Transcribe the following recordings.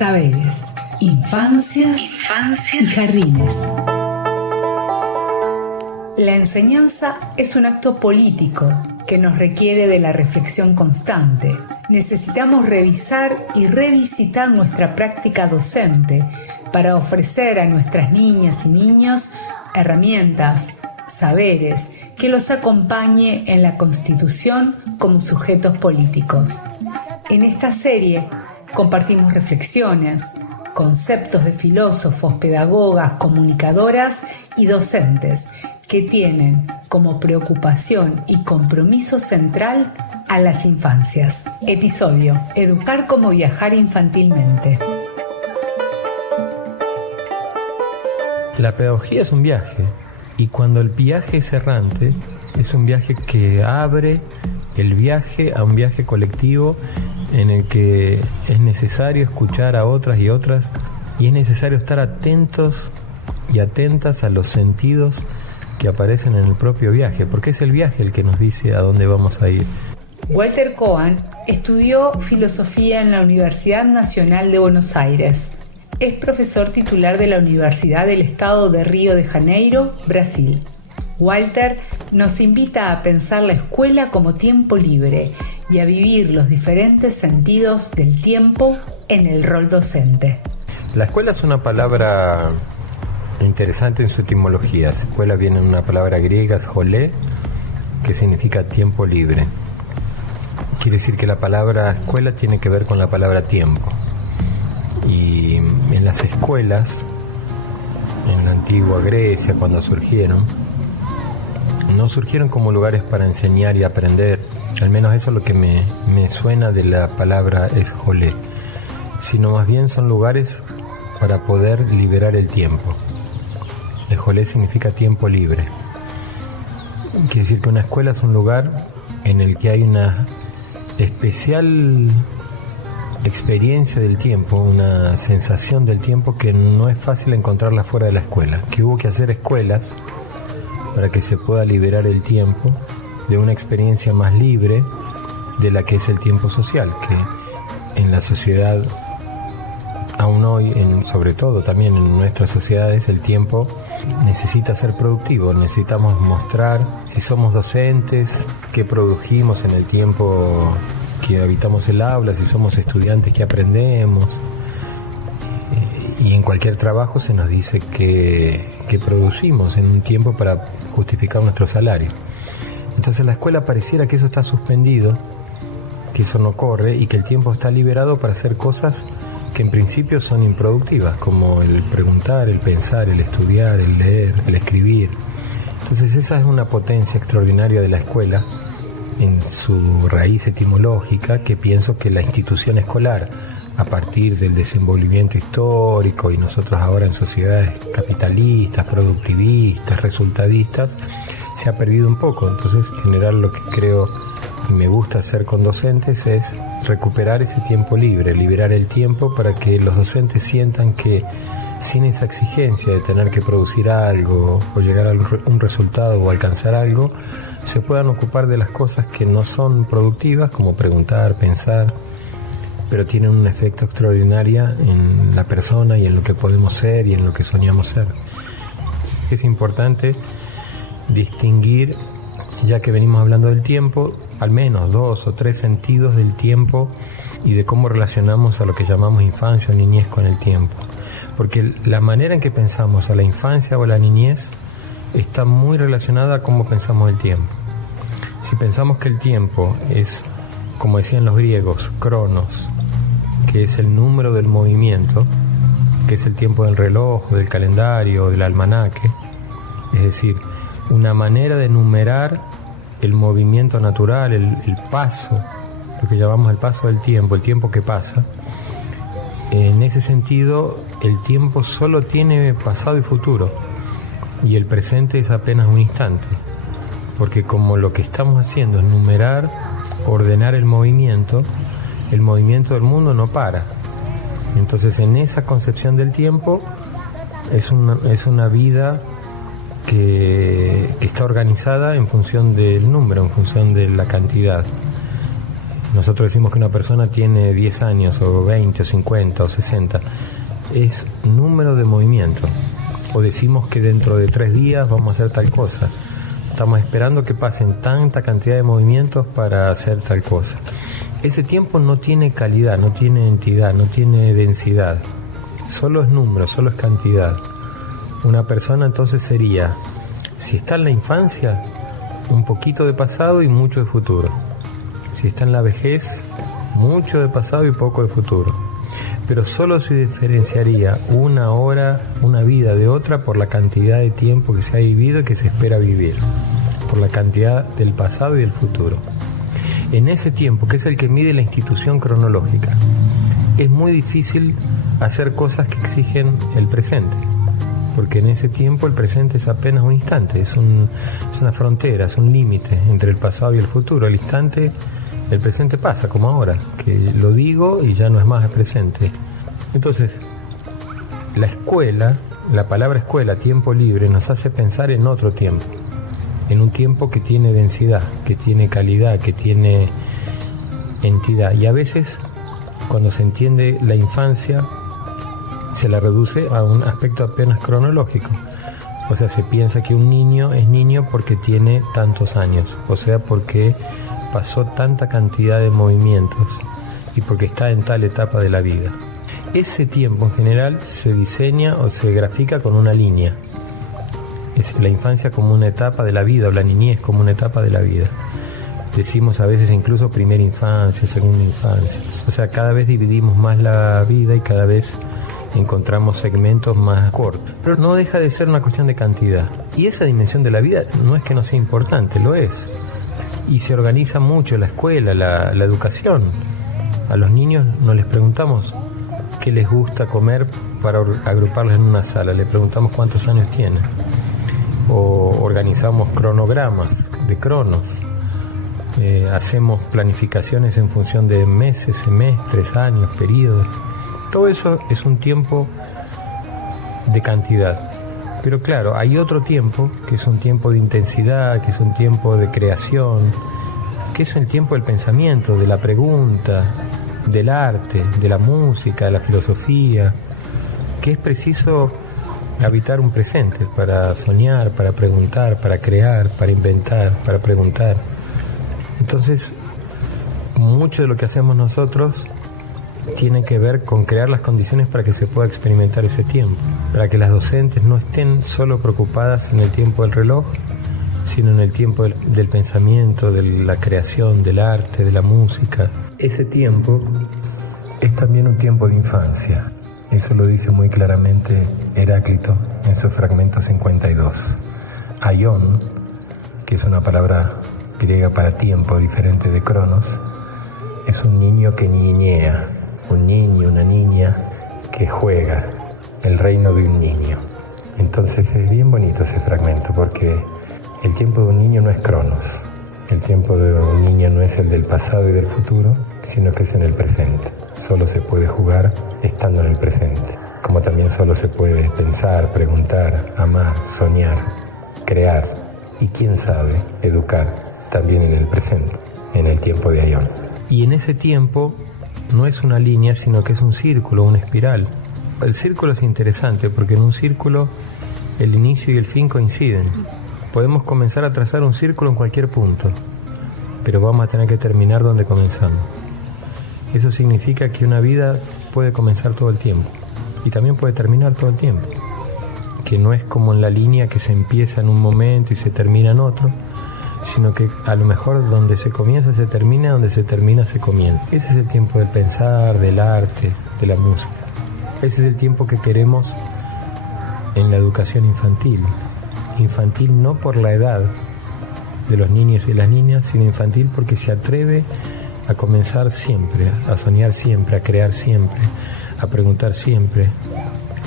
Saberes, infancias y jardines. La enseñanza es un acto político que nos requiere de la reflexión constante. Necesitamos revisar y revisitar nuestra práctica docente para ofrecer a nuestras niñas y niños herramientas, saberes que los acompañe en la constitución como sujetos políticos. En esta serie compartimos reflexiones, conceptos de filósofos, pedagogas, comunicadoras y docentes que tienen como preocupación y compromiso central a las infancias. Episodio: Educar como viajar infantilmente. La pedagogía es un viaje, y cuando el viaje es errante, es un viaje que abre el viaje a un viaje colectivo en el que es necesario escuchar a otras y otras, y es necesario estar atentos y atentas a los sentidos que aparecen en el propio viaje, porque es el viaje el que nos dice a dónde vamos a ir. Walter Cohen estudió filosofía en la Universidad Nacional de Buenos Aires. Es profesor titular de la Universidad del Estado de Río de Janeiro, Brasil. Walter nos invita a pensar la escuela como tiempo libre y a vivir los diferentes sentidos del tiempo en el rol docente. La escuela es una palabra interesante en su etimología. Escuela viene de una palabra griega, scholé, que significa tiempo libre. Quiere decir que la palabra escuela tiene que ver con la palabra tiempo. Y en las escuelas, en la antigua Grecia, cuando surgieron, no surgieron como lugares para enseñar y aprender. Al menos eso es lo que me suena de la palabra scholé, sino más bien son lugares para poder liberar el tiempo. Scholé significa tiempo libre. Quiere decir que una escuela es un lugar en el que hay una especial experiencia del tiempo, una sensación del tiempo que no es fácil encontrarla fuera de la escuela, que hubo que hacer escuelas para que se pueda liberar el tiempo de una experiencia más libre de la que es el tiempo social, que en la sociedad, aún hoy, sobre todo también en nuestras sociedades, el tiempo necesita ser productivo. Necesitamos mostrar si somos docentes, qué produjimos en el tiempo que habitamos el aula, si somos estudiantes, qué aprendemos. Y en cualquier trabajo se nos dice que producimos en un tiempo para justificar nuestro salario. Entonces la escuela pareciera que eso está suspendido, que eso no corre y que el tiempo está liberado para hacer cosas que en principio son improductivas, como el preguntar, el pensar, el estudiar, el leer, el escribir. Entonces esa es una potencia extraordinaria de la escuela en su raíz etimológica, que pienso que la institución escolar, a partir del desenvolvimiento histórico y nosotros ahora en sociedades capitalistas, productivistas, resultadistas, se ha perdido un poco. Entonces, en general, lo que creo y me gusta hacer con docentes es recuperar ese tiempo libre, liberar el tiempo para que los docentes sientan que sin esa exigencia de tener que producir algo o llegar a un resultado o alcanzar algo, se puedan ocupar de las cosas que no son productivas, como preguntar, pensar, pero tienen un efecto extraordinario en la persona y en lo que podemos ser y en lo que soñamos ser. Es importante distinguir, ya que venimos hablando del tiempo, al menos 2 o 3 sentidos del tiempo y de cómo relacionamos a lo que llamamos infancia o niñez con el tiempo. Porque la manera en que pensamos a la infancia o a la niñez está muy relacionada a cómo pensamos el tiempo. Si pensamos que el tiempo es, como decían los griegos, cronos, que es el número del movimiento, que es el tiempo del reloj, del calendario, del almanaque, es decir, una manera de numerar el movimiento natural, el paso, lo que llamamos el paso del tiempo, el tiempo que pasa. En ese sentido, el tiempo solo tiene pasado y futuro, y el presente es apenas un instante, porque como lo que estamos haciendo es numerar, ordenar el movimiento del mundo no para. Entonces, en esa concepción del tiempo es una vida que está organizada en función del número, en función de la cantidad. Nosotros decimos que una persona tiene 10 años, o 20, o 50, o 60. Es número de movimiento. O decimos que dentro de 3 días vamos a hacer tal cosa. Estamos esperando que pasen tanta cantidad de movimientos para hacer tal cosa. Ese tiempo no tiene calidad, no tiene entidad, no tiene densidad. Solo es número, solo es cantidad. Una persona entonces sería, si está en la infancia, un poquito de pasado y mucho de futuro. Si está en la vejez, mucho de pasado y poco de futuro. Pero solo se diferenciaría una hora, una vida de otra por la cantidad de tiempo que se ha vivido y que se espera vivir, por la cantidad del pasado y del futuro. En ese tiempo, que es el que mide la institución cronológica, es muy difícil hacer cosas que exigen el presente, porque en ese tiempo el presente es apenas un instante, es una frontera, es un límite entre el pasado y el futuro. El instante, el presente pasa, como ahora, que lo digo y ya no es más el presente. Entonces, la escuela, la palabra escuela, tiempo libre, nos hace pensar en otro tiempo, en un tiempo que tiene densidad, que tiene calidad, que tiene entidad. Y a veces, cuando se entiende la infancia, se la reduce a un aspecto apenas cronológico. O sea, se piensa que un niño es niño porque tiene tantos años, o sea, porque pasó tanta cantidad de movimientos y porque está en tal etapa de la vida. Ese tiempo en general se diseña o se grafica con una línea. Es la infancia como una etapa de la vida, o la niñez como una etapa de la vida. Decimos a veces incluso primera infancia, segunda infancia. O sea, cada vez dividimos más la vida y cada vez encontramos segmentos más cortos. Pero no deja de ser una cuestión de cantidad. Y esa dimensión de la vida no es que no sea importante, lo es. Y se organiza mucho la escuela, la educación. A los niños no les preguntamos qué les gusta comer para agruparlos en una sala, le preguntamos cuántos años tienen. O organizamos cronogramas de cronos. Hacemos planificaciones en función de meses, semestres, años, periodos. Todo eso es un tiempo de cantidad. Pero claro, hay otro tiempo, que es un tiempo de intensidad, que es un tiempo de creación, que es el tiempo del pensamiento, de la pregunta, del arte, de la música, de la filosofía, que es preciso habitar un presente para soñar, para preguntar, para crear, para inventar, para preguntar. Entonces, mucho de lo que hacemos nosotros tiene que ver con crear las condiciones para que se pueda experimentar ese tiempo, para que las docentes no estén solo preocupadas en el tiempo del reloj, sino en el tiempo del pensamiento, de la creación, del arte, de la música. Ese tiempo es también un tiempo de infancia. Eso lo dice muy claramente Heráclito en su fragmento 52. Aion, que es una palabra griega para tiempo diferente de cronos, es un niño que niñea, un niño, una niña que juega, el reino de un niño. Entonces es bien bonito ese fragmento porque el tiempo de un niño no es cronos, el tiempo de un niño no es el del pasado y del futuro, sino que es en el presente. Solo se puede jugar estando en el presente, como también solo se puede pensar, preguntar, amar, soñar, crear y quién sabe, educar también en el presente, en el tiempo de Aion. Y en ese tiempo no es una línea, sino que es un círculo, una espiral. El círculo es interesante porque en un círculo el inicio y el fin coinciden. Podemos comenzar a trazar un círculo en cualquier punto, pero vamos a tener que terminar donde comenzamos. Eso significa que una vida puede comenzar todo el tiempo y también puede terminar todo el tiempo, que no es como en la línea que se empieza en un momento y se termina en otro, sino que a lo mejor donde se comienza se termina, donde se termina se comienza. Ese es el tiempo del pensar, del arte, de la música. Ese es el tiempo que queremos en la educación infantil. Infantil no por la edad de los niños y las niñas, sino infantil porque se atreve a comenzar siempre, a soñar siempre, a crear siempre, a preguntar siempre,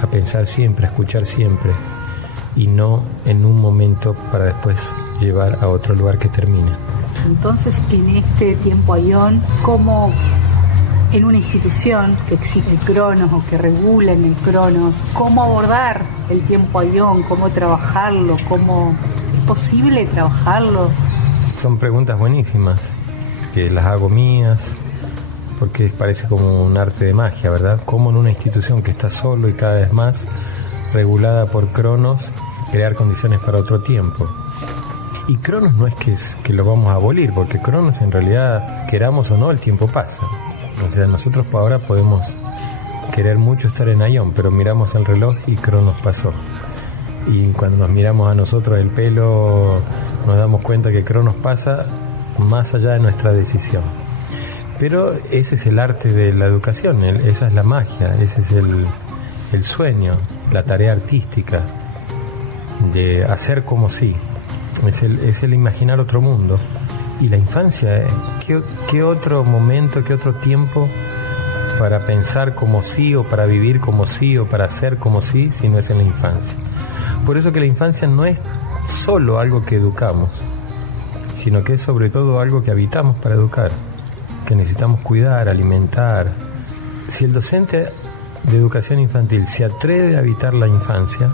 a pensar siempre, a escuchar siempre, y no en un momento para después llevar a otro lugar que termine. Entonces, en este tiempo Aion, ¿cómo en una institución que exige el cronos o que regula en el cronos, cómo abordar el tiempo Aion, cómo trabajarlo, cómo es posible trabajarlo? Son preguntas buenísimas. porque las hago mías, porque parece como un arte de magia, ¿verdad? Como en una institución que está solo y cada vez más regulada por Cronos, crear condiciones para otro tiempo. Y Cronos no es que lo vamos a abolir, porque Cronos en realidad, queramos o no, el tiempo pasa. O sea, nosotros ahora podemos querer mucho estar en Aion, pero miramos el reloj y Cronos pasó. Y cuando nos miramos a nosotros el pelo, nos damos cuenta que Cronos pasa más allá de nuestra decisión. Pero ese es el arte de la educación, esa es la magia, ese es el sueño, la tarea artística de hacer como si. Es el imaginar otro mundo. Y la infancia, ¿qué otro momento, qué otro tiempo para pensar como sí, o para vivir como sí, o para hacer como sí, si no es en la infancia? Por eso que la infancia no es solo algo que educamos, sino que es sobre todo algo que habitamos para educar, que necesitamos cuidar, alimentar. Si el docente de educación infantil se atreve a habitar la infancia,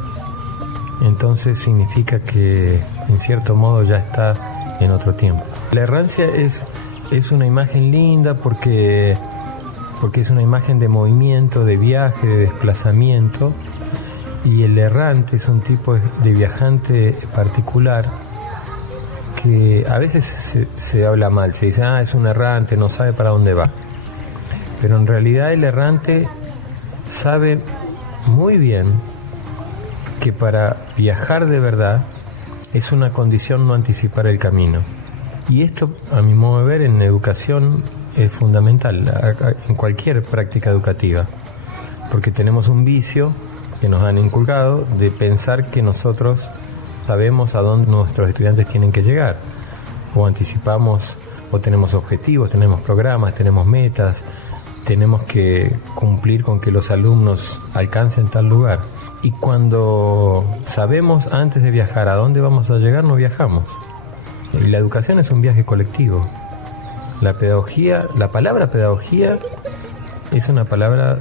entonces significa que en cierto modo ya está en otro tiempo. La errancia es una imagen linda porque es una imagen de movimiento, de viaje, de desplazamiento, y el errante es un tipo de viajante particular que a veces se habla mal, se dice, es un errante, no sabe para dónde va. Pero en realidad el errante sabe muy bien que para viajar de verdad es una condición no anticipar el camino. Y esto, a mi modo de ver, en educación es fundamental, en cualquier práctica educativa, porque tenemos un vicio que nos han inculcado de pensar que nosotros sabemos a dónde nuestros estudiantes tienen que llegar, o anticipamos, o tenemos objetivos, tenemos programas, tenemos metas, tenemos que cumplir con que los alumnos alcancen tal lugar. Y cuando sabemos antes de viajar a dónde vamos a llegar, no viajamos. Y la educación es un viaje colectivo. La pedagogía, la palabra pedagogía es una palabra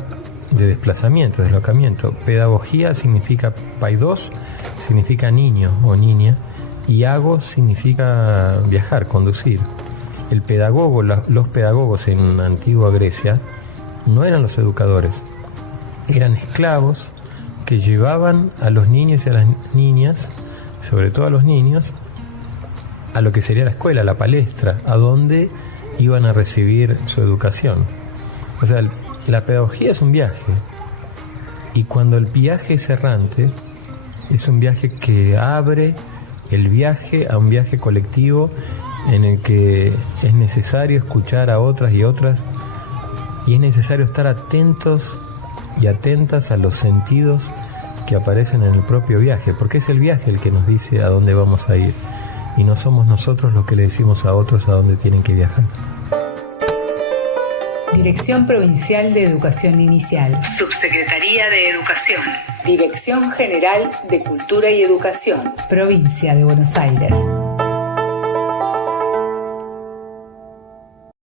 de desplazamiento, de deslocamiento. Pedagogía significa paidos, significa niño o niña, y agos significa viajar, conducir. El pedagogo, los pedagogos en antigua Grecia no eran los educadores, eran esclavos que llevaban a los niños y a las niñas, sobre todo a los niños, a lo que sería la escuela, la palestra, a donde iban a recibir su educación. O sea, la pedagogía es un viaje, y cuando el viaje es errante, es un viaje que abre el viaje a un viaje colectivo en el que es necesario escuchar a otras y otras, y es necesario estar atentos y atentas a los sentidos que aparecen en el propio viaje, porque es el viaje el que nos dice a dónde vamos a ir, y no somos nosotros los que le decimos a otros a dónde tienen que viajar. Dirección Provincial de Educación Inicial. Subsecretaría de Educación. Dirección General de Cultura y Educación. Provincia de Buenos Aires.